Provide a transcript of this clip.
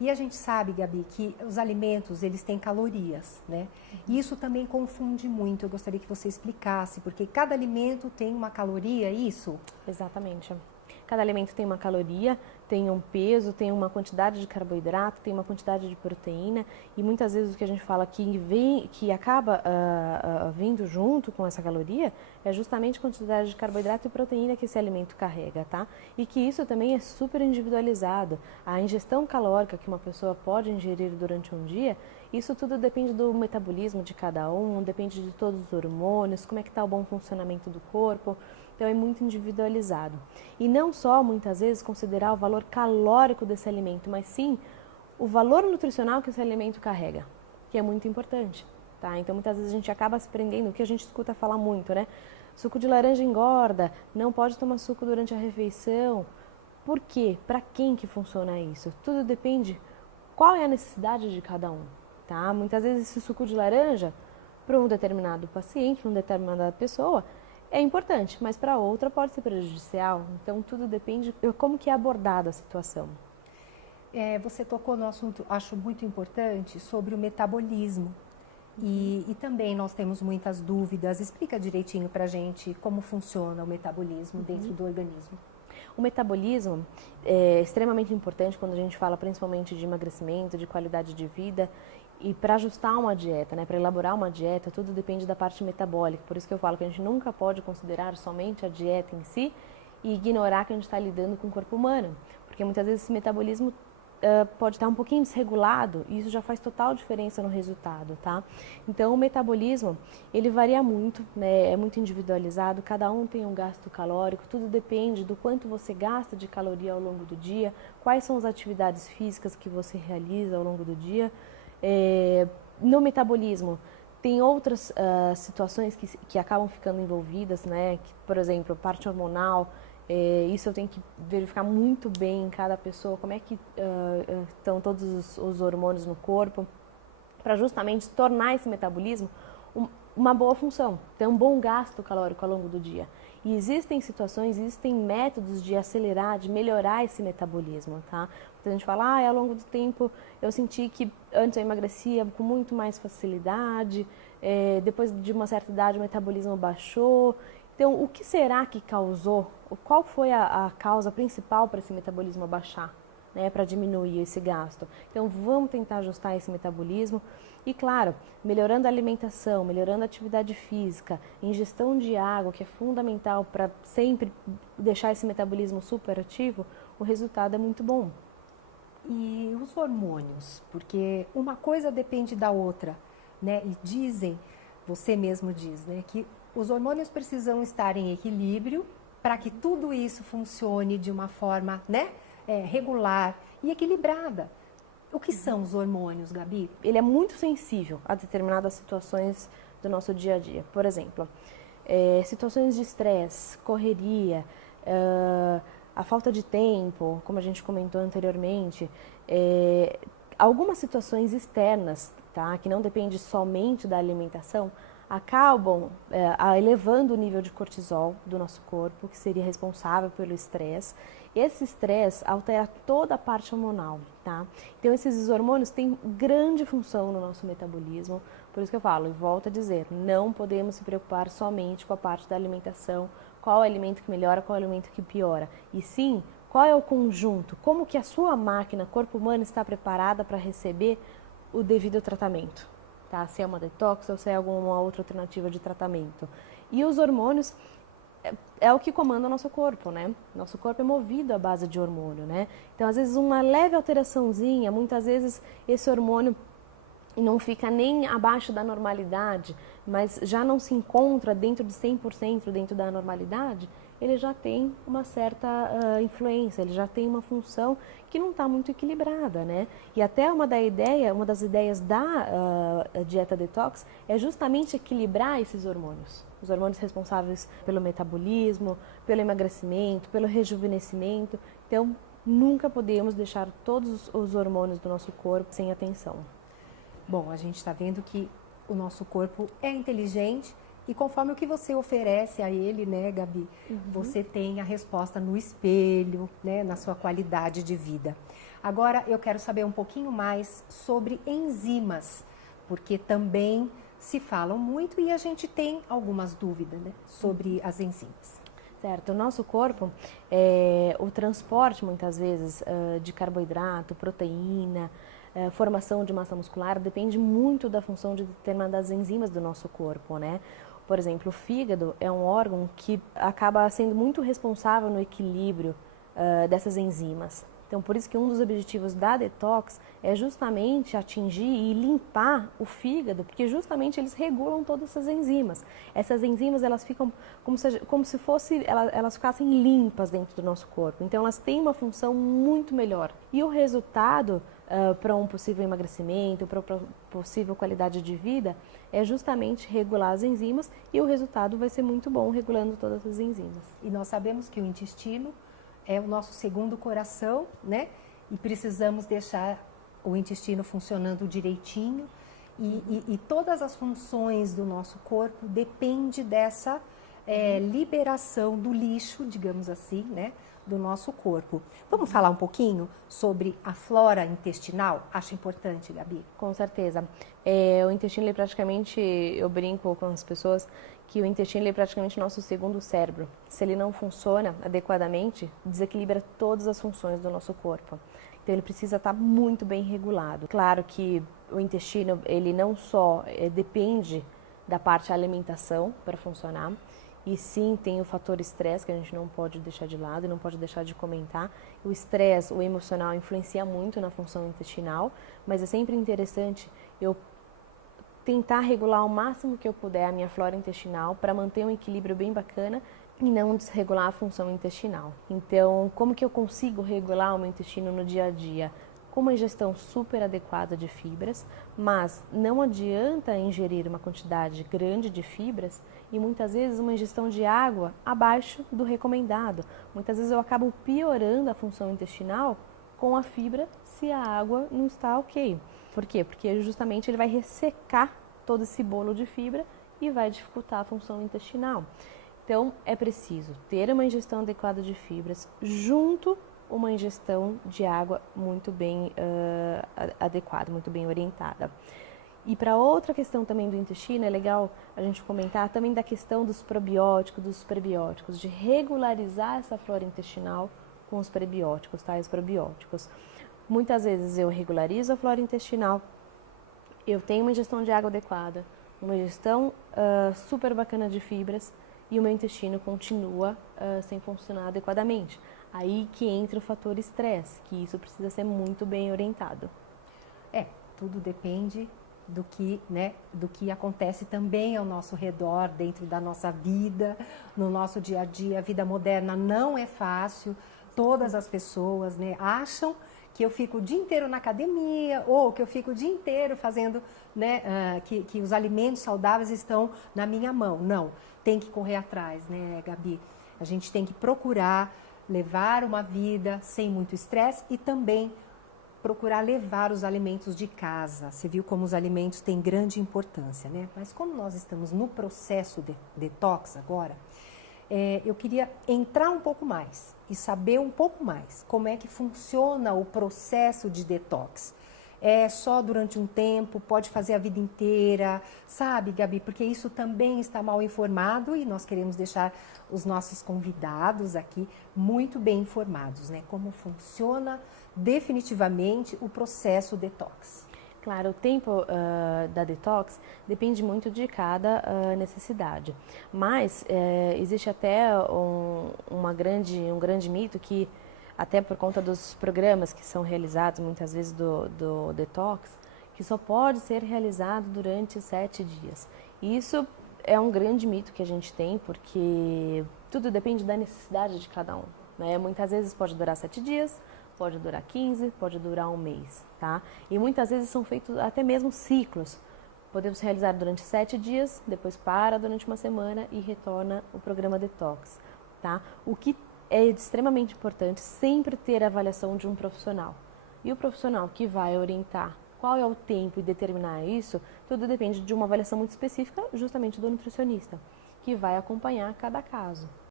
E a gente sabe, Gabi, que os alimentos, eles têm calorias, né? E isso também confunde muito. Eu gostaria que você explicasse, porque cada alimento tem uma caloria, é isso? Exatamente. Cada alimento tem uma caloria, tem um peso, tem uma quantidade de carboidrato, tem uma quantidade de proteína e muitas vezes o que a gente fala que acaba vindo junto com essa caloria é justamente a quantidade de carboidrato e proteína que esse alimento carrega, tá? E que isso também é super individualizado. A ingestão calórica que uma pessoa pode ingerir durante um dia, isso tudo depende do metabolismo de cada um, depende de todos os hormônios, como é que está o bom funcionamento do corpo. Então é muito individualizado. E não só, muitas vezes, considerar o valor calórico desse alimento, mas sim o valor nutricional que esse alimento carrega, que é muito importante. Tá? Então muitas vezes a gente acaba se prendendo, o que a gente escuta falar muito, né? Suco de laranja engorda, não pode tomar suco durante a refeição. Por quê? Para quem que funciona isso? Tudo depende qual é a necessidade de cada um. Tá? Muitas vezes esse suco de laranja, para um determinado paciente, para uma determinada pessoa, é importante, mas para outra pode ser prejudicial. Então tudo depende de como que é abordada a situação. Você tocou no assunto, acho muito importante, sobre o metabolismo. E também nós temos muitas dúvidas. Explica direitinho para a gente como funciona o metabolismo dentro do organismo. O metabolismo é extremamente importante quando a gente fala principalmente de emagrecimento, de qualidade de vida e para ajustar uma dieta, né? Para elaborar uma dieta, tudo depende da parte metabólica. Por isso que eu falo que a gente nunca pode considerar somente a dieta em si e ignorar que a gente está lidando com o corpo humano, porque muitas vezes esse metabolismo pode estar um pouquinho desregulado e isso já faz total diferença no resultado, tá? Então o metabolismo, ele varia muito, né? É muito individualizado, cada um tem um gasto calórico, tudo depende do quanto você gasta de caloria ao longo do dia, quais são as atividades físicas que você realiza ao longo do dia. No metabolismo, tem outras situações que acabam ficando envolvidas, né? Que, por exemplo, parte hormonal, isso eu tenho que verificar muito bem em cada pessoa, como é que estão todos os hormônios no corpo, para justamente tornar esse metabolismo uma boa função, ter um bom gasto calórico ao longo do dia. E existem situações, existem métodos de acelerar, de melhorar esse metabolismo, tá? Então a gente fala, ao longo do tempo eu senti que antes eu emagrecia com muito mais facilidade, depois de uma certa idade o metabolismo baixou. Então, o que será que causou? Qual foi a causa principal para esse metabolismo baixar, né, para diminuir esse gasto? Então, vamos tentar ajustar esse metabolismo e, claro, melhorando a alimentação, melhorando a atividade física, ingestão de água, que é fundamental para sempre deixar esse metabolismo super ativo, o resultado é muito bom. E os hormônios, porque uma coisa depende da outra, né? E dizem, você mesmo diz, né, que os hormônios precisam estar em equilíbrio para que tudo isso funcione de uma forma, né, regular e equilibrada. O que são os hormônios, Gabi? Ele é muito sensível a determinadas situações do nosso dia a dia. Por exemplo, situações de estresse, correria, a falta de tempo, como a gente comentou anteriormente, algumas situações externas, tá, que não dependem somente da alimentação, acabam elevando o nível de cortisol do nosso corpo, que seria responsável pelo estresse. Esse estresse altera toda a parte hormonal, tá? Então esses hormônios têm grande função no nosso metabolismo, por isso que eu falo, e volto a dizer, não podemos se preocupar somente com a parte da alimentação, qual é o alimento que melhora, qual é o alimento que piora, e sim, qual é o conjunto, como que a sua máquina, corpo humano, está preparada para receber o devido tratamento. Tá? Se é uma detox ou se é alguma outra alternativa de tratamento. E os hormônios é o que comanda o nosso corpo, né? Nosso corpo é movido à base de hormônio, né? Então, às vezes, uma leve alteraçãozinha, muitas vezes esse hormônio não fica nem abaixo da normalidade, mas já não se encontra dentro de 100% dentro da normalidade, ele já tem uma certa influência, ele já tem uma função que não está muito equilibrada, né? E até uma das ideias da dieta detox é justamente equilibrar esses hormônios. Os hormônios responsáveis pelo metabolismo, pelo emagrecimento, pelo rejuvenescimento. Então, nunca podemos deixar todos os hormônios do nosso corpo sem atenção. Bom, a gente está vendo que o nosso corpo é inteligente E conforme o que você oferece a ele, né, Gabi, você tem a resposta no espelho, né, na sua qualidade de vida. Agora eu quero saber um pouquinho mais sobre enzimas, porque também se falam muito e a gente tem algumas dúvidas, né, sobre as enzimas. Certo, o nosso corpo, o transporte muitas vezes de carboidrato, proteína, formação de massa muscular depende muito da função de determinadas enzimas do nosso corpo, né? Por exemplo, o fígado é um órgão que acaba sendo muito responsável no equilíbrio dessas enzimas. Então, por isso que um dos objetivos da detox é justamente atingir e limpar o fígado, porque justamente eles regulam todas essas enzimas. Essas enzimas, elas ficam como se fosse, elas ficassem limpas dentro do nosso corpo. Então, elas têm uma função muito melhor. E o resultado para um possível emagrecimento, para uma possível qualidade de vida, é justamente regular as enzimas e o resultado vai ser muito bom regulando todas as enzimas. E nós sabemos que o intestino é o nosso segundo coração, né? E precisamos deixar o intestino funcionando direitinho e todas as funções do nosso corpo depende dessa liberação do lixo, digamos assim, né? Do nosso corpo. Vamos falar um pouquinho sobre a flora intestinal? Acho importante, Gabi. Com certeza. O intestino, ele praticamente, eu brinco com as pessoas, que o intestino ele é praticamente o nosso segundo cérebro. Se ele não funciona adequadamente, desequilibra todas as funções do nosso corpo. Então ele precisa estar muito bem regulado. Claro que o intestino, ele não só depende da parte alimentação para funcionar, e sim tem o fator estresse que a gente não pode deixar de lado e não pode deixar de comentar. O estresse, o emocional influencia muito na função intestinal, mas é sempre interessante eu tentar regular o máximo que eu puder a minha flora intestinal para manter um equilíbrio bem bacana e não desregular a função intestinal. Então, como que eu consigo regular o meu intestino no dia a dia? Com uma ingestão super adequada de fibras, mas não adianta ingerir uma quantidade grande de fibras e muitas vezes uma ingestão de água abaixo do recomendado. Muitas vezes eu acabo piorando a função intestinal com a fibra se a água não está ok. Por quê? Porque justamente ele vai ressecar todo esse bolo de fibra e vai dificultar a função intestinal. Então é preciso ter uma ingestão adequada de fibras junto uma ingestão de água muito bem adequada, muito bem orientada. E para outra questão também do intestino, é legal a gente comentar também da questão dos probióticos, dos prebióticos, de regularizar essa flora intestinal com os prebióticos, tá? Os probióticos. Muitas vezes eu regularizo a flora intestinal, eu tenho uma ingestão de água adequada, uma ingestão super bacana de fibras e o meu intestino continua sem funcionar adequadamente. Aí que entra o fator estresse, que isso precisa ser muito bem orientado. Tudo depende do que, né, do que acontece também ao nosso redor, dentro da nossa vida, no nosso dia a dia. A vida moderna não é fácil, todas as pessoas, né, acham que eu fico o dia inteiro na academia ou que eu fico o dia inteiro fazendo, né, que os alimentos saudáveis estão na minha mão. Não, tem que correr atrás, né, Gabi? A gente tem que procurar levar uma vida sem muito estresse e também procurar levar os alimentos de casa. Você viu como os alimentos têm grande importância, né? Mas como nós estamos no processo de detox agora, eu queria entrar um pouco mais e saber um pouco mais como é que funciona o processo de detox. É só durante um tempo, pode fazer a vida inteira, sabe, Gabi? Porque isso também está mal informado e nós queremos deixar os nossos convidados aqui muito bem informados, né? Como funciona definitivamente o processo detox. Claro, o tempo da detox depende muito de cada necessidade, mas existe até um grande mito que, até por conta dos programas que são realizados muitas vezes do detox, que só pode ser realizado durante 7 dias. E isso é um grande mito que a gente tem, porque tudo depende da necessidade de cada um, né? Muitas vezes pode durar 7 dias, pode durar 15, pode durar um mês, tá? E muitas vezes são feitos até mesmo ciclos. Podemos realizar durante 7 dias, depois para durante uma semana e retorna o programa detox, tá? O que é extremamente importante sempre ter a avaliação de um profissional. E o profissional que vai orientar Qual é o tempo e determinar isso, tudo depende de uma avaliação muito específica, justamente do nutricionista, que vai acompanhar cada caso.